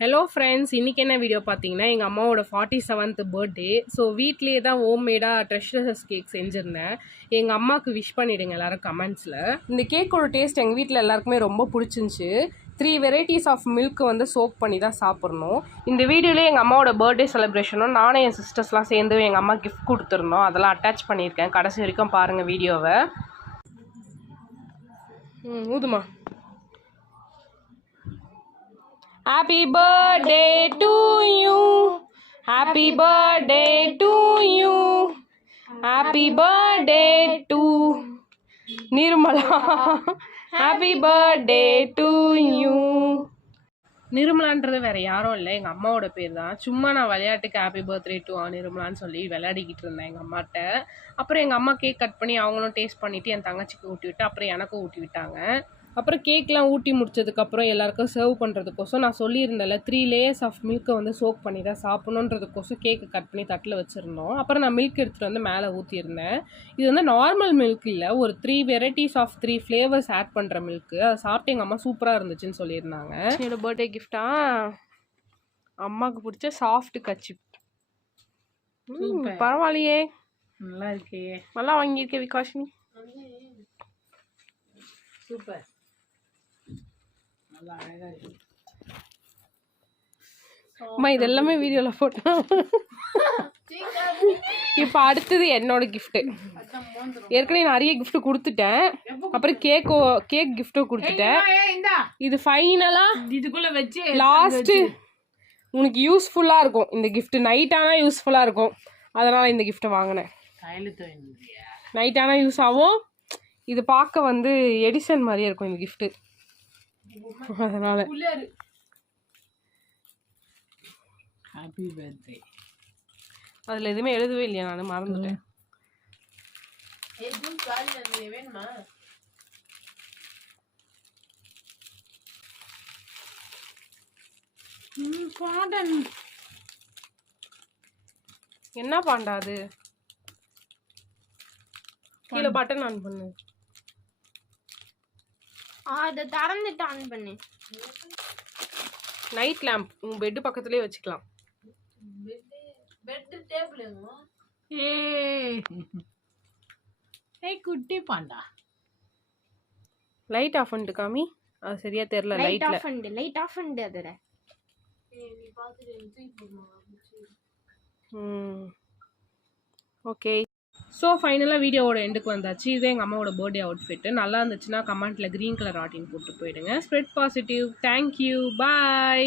Hello friends, இன்றைக்கி என்ன video பார்த்தீங்கன்னா எங்கள் அம்மாவோட 47th பர்த்டே. ஸோ வீட்லேயே தான் ஹோம்மேடாக ட்ரெஷர்ஸ் கேக் செஞ்சுருந்தேன். எங்கள் அம்மாவுக்கு விஷ் பண்ணிவிடுங்க எல்லோரும் கமெண்ட்ஸில். இந்த கேக்கோட டேஸ்ட் எங்கள் வீட்டில் எல்லாருக்குமே ரொம்ப பிடிச்சிருந்துச்சி. 3 வெரைட்டிஸ் ஆஃப் மில்க் வந்து சோக் பண்ணி தான் சாப்பிட்ணும். இந்த வீடியோலேயே எங்கள் அம்மாவோட பர்த்டே செலிப்ரேஷனும் நானும் என் சிஸ்டர்ஸ்லாம் சேர்ந்து எங்கள் அம்மா கிஃப்ட் கொடுத்துருந்தோம். அதெல்லாம் அட்டாச் பண்ணியிருக்கேன். கடைசி வரைக்கும் பாருங்கள் வீடியோவை. ஊதுமா. Happy birthday to you. Happy birthday to you. Happy birthday to Nirmala. Happy birthday to you. நிர்மலான்றது வேறு யாரும் இல்லை, எங்கள் அம்மாவோட பேர் தான். சும்மா நான் விளையாட்டுக்கு ஹாப்பி பர்த்டே டு நிர்மலான்னு சொல்லி விளையாடிக்கிட்டு இருந்தேன் எங்கள் அம்மாட்ட. அப்புறம் எங்கள் அம்மா கேக் கட் பண்ணி அவங்களும் டேஸ்ட் பண்ணிவிட்டு என் தங்கச்சிக்கு ஊட்டி விட்டு அப்புறம் எனக்கும் ஊட்டி விட்டாங்க. அப்புறம் கேக்லாம் ஊட்டி முடிச்சதுக்கப்புறம் எல்லாருக்கும் சர்வ் பண்ணுறதுக்கோசம் நான் சொல்லியிருந்தேன்ல 3 லேயர்ஸ் ஆஃப் மில்க்கை வந்து சோக் பண்ணி தான் சாப்பிட்ணுன்றதுக்கோசம் கேக்கு கட் பண்ணி தட்டில் வச்சுருந்தோம். அப்புறம் நான் மில்க் எடுத்துகிட்டு வந்து மேலே ஊற்றியிருந்தேன். இது வந்து நார்மல் மில்க் இல்லை, ஒரு 3 வெரைட்டிஸ் ஆஃப் 3 ஃப்ளேவர்ஸ் ஆட் பண்ணுற மில்க்கு. அதை சாப்பிட்டு எங்கள் அம்மா சூப்பராக இருந்துச்சுன்னு சொல்லியிருந்தாங்க. என்னோட பர்த்டே கிஃப்டாக அம்மாவுக்கு பிடிச்ச சாஃப்ட் கச்சிப். பரவாயில்லையே, நல்லா இருக்கே, நல்லா வாங்கியிருக்கேன் விகாஷினி. சூப்பர், அம்மா இதெல்லாமே வீடியோவில் போட்டோம். இப்போ அடுத்தது என்னோட கிஃப்ட்டு. ஏற்கனவே நிறைய கிஃப்ட் கொடுத்துட்டேன். அப்புறம் கேக் கிஃப்ட்டும் கொடுத்துட்டேன். இது ஃபைனலாக இதுக்குள்ளே வச்சு லாஸ்ட்டு உனக்கு யூஸ்ஃபுல்லாக இருக்கும். இந்த கிஃப்ட் நைட் ஆனால் யூஸ்ஃபுல்லாக இருக்கும், அதனால் இந்த கிஃப்ட்டை வாங்கினேன். நைட் ஆனால் யூஸ் ஆகும். இது பார்க்க வந்து எடிசன் மாதிரியே இருக்கும் இந்த கிஃப்ட்டு, அதனால. Happy birthday. அதில் எதுவுமே எழுதவே இல்லையா, நான் மறந்துட்டேன். என்ன பாண்டா அது? கீழே பட்டன் ஆன் பண்ணு. அதை திறந்துட்டு ஆன் பண்ணு. நைட் லேம்ப் உன் பெட்டு பக்கத்துலேயே வச்சுக்கலாம். பெட் டேபிள் ஏய் குட்டி பாண்டா. லைட் ஆஃப் பண்ணிட்டு காமி. அது சரியா தெரியல. லைட் ஆஃப் பண்ணு, லைட் ஆஃப் பண்ணு. அதட நீ பாத்துட்டு தூக்கி போடுமா? ஓகே. ஸோ ஃபைனலாக வீடியோவோட எண்டுக்கு வந்தாச்சு. இதே எங்கள் அம்மாவோட பர்த்டே அவுட்ஃபிட்டு. நல்லா இருந்துச்சுன்னா கமெண்ட்டில் க்ரீன் கலர் ஆட்டின் போட்டு போயிடுங்க. Spread positive. தேங்க்யூ, பாய்.